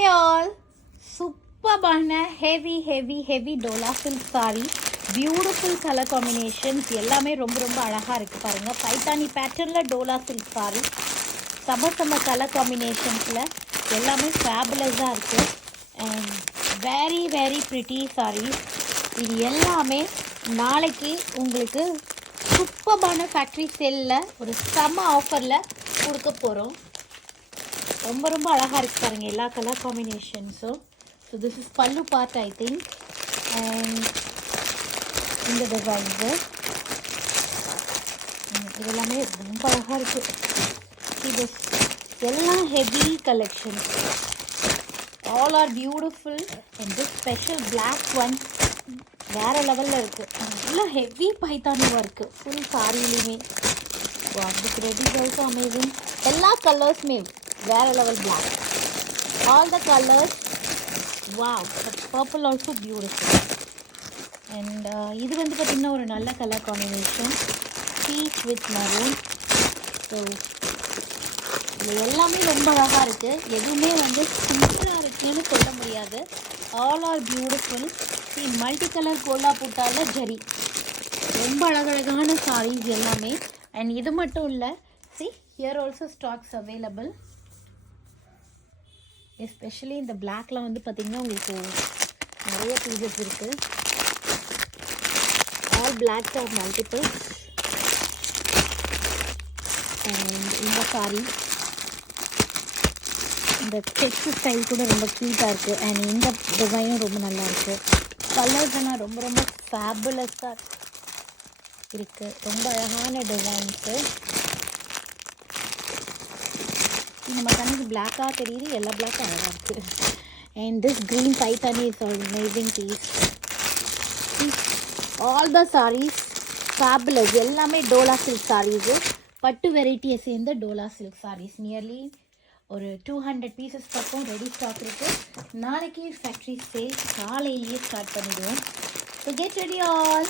Hi all, superbana heavy Dola silk saree, beautiful color combinations, எல்லாமே ரொம்ப ரொம்ப அழகா இருக்கு பாருங்க. பைத்தானி பேட்டர்ன்ல Dola silk saree, சம கலர் காம்பினேஷன்ஸ்ல எல்லாமே ஃபேபுலஸா இருக்கு and very pretty sarees. இது எல்லாமே நாளைக்கு உங்களுக்கு சூப்பர்பான ஃபேக்டரி சேல்ல ஒரு சம ஆஃபர்ல கொடுக்க போறோம். ரொம்ப ரொம்ப அழகா இருக்கு பாருங்க எல்லா கலர் காம்பினேஷன்ஸும். So this is pallu part I think and இந்த டிசைன்ஸு இதெல்லாமே ரொம்ப அழகாக இருக்குது. இது எல்லாம் heavy collection, all are beautiful and this special black one வேறு லெவலில் இருக்குது. எல்லாம் ஹெவி பைத்தானி ஒர்க்கு ஃபுல் சாரிலையுமே. This red is also amazing. எல்லா கலர்ஸுமே வேறு level black, all the colours. Wow, purple also beautiful. And இது வந்து பார்த்திங்கன்னா ஒரு நல்ல கலர் காம்பினேஷன், பீச் வித் மரூன். ஸோ இது எல்லாமே ரொம்ப அழகாக இருக்குது. எதுவுமே வந்து சிம்பிளாக இருக்குன்னு சொல்ல முடியாது. All are beautiful. Multi colour கோலா போட்டால ஜரி, ரொம்ப அழகழகான சாரீஸ் எல்லாமே. அண்ட் இது மட்டும் இல்லை, here also stocks available. Especially இந்த பிளாக்ல வந்து பார்த்தீங்கன்னா உங்களுக்கு நிறைய பீசஸ் இருக்குது. All blocks are multiples. And இந்த சாரி இந்த செக்ஸ் ஸ்டைல் கூட ரொம்ப க்யூட்டாக இருக்குது. அண்ட் இந்த டிசைனும் ரொம்ப நல்லா இருக்குது. கலர்ஸ் எல்லாம் ரொம்ப ரொம்ப ஃபேபுலஸாக இருக்குது. ரொம்ப அழகான டிசைன்ஸு. நம்ம கண்ணுக்கு பிளாக்காக தெரியுது, எல்லா பிளாக்கும் அழகாக இருக்குது. And this green Paithani is amazing piece. All the sarees fabulous. எல்லாமே டோலா சில்க் சாரீஸு, பட்டு வெரைட்டியை சேர்ந்த டோலா சில்க் சாரீஸ். நியர்லி ஒரு 200 பீசஸ் பக்கம் ரெடி ஸ்டாக் இருக்குது. நாளைக்கு ஃபேக்ட்ரி சேல் காலையிலேயே ஸ்டார்ட் பண்ணிடுவோம். So get ready all.